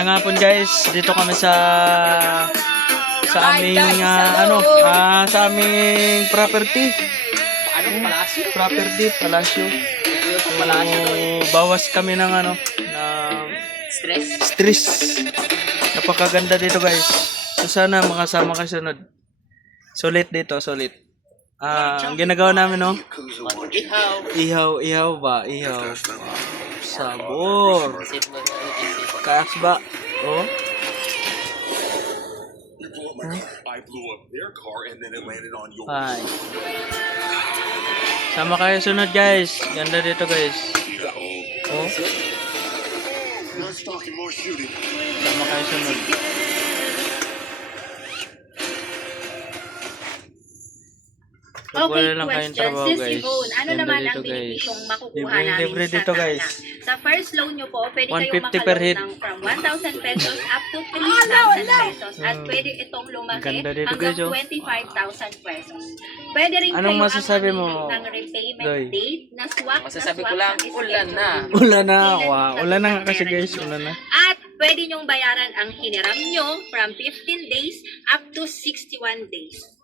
Magandang hapon guys. Dito kami sa aming sa aming property. Palasyo. Bawas kami ng stress. Napakaganda dito guys. So sana makasama kayo sunod. Sulit dito, sulit. Ang ginagawa namin ihaw ba? Ihaw. Sabor. Kaks ba? Oh. Ay. Sama kayo sunod guys. Ganda dito guys. Oh. Sama kayo sunod. Okay, questions. This loan, ano naman ang benepisyong makukuha namin libre dito guys. Sa first loan nyo po, pwede kayong 150 per head. makaloan ng from 1,000 pesos up to 3,000 pesos. At pwede itong lumaki Ganda dito, hanggang guys, oh. 25,000 pesos. Pwede rin Anong kayo masasabi ang mo, mamili ng repayment Doy? date na swak Masasabi ko lang, ulan na. Ulan na. Wow. Ulan na nga kasi guys. Ulan na. At pwede nyong bayaran ang hiniram nyo from 15 days up to 61 days.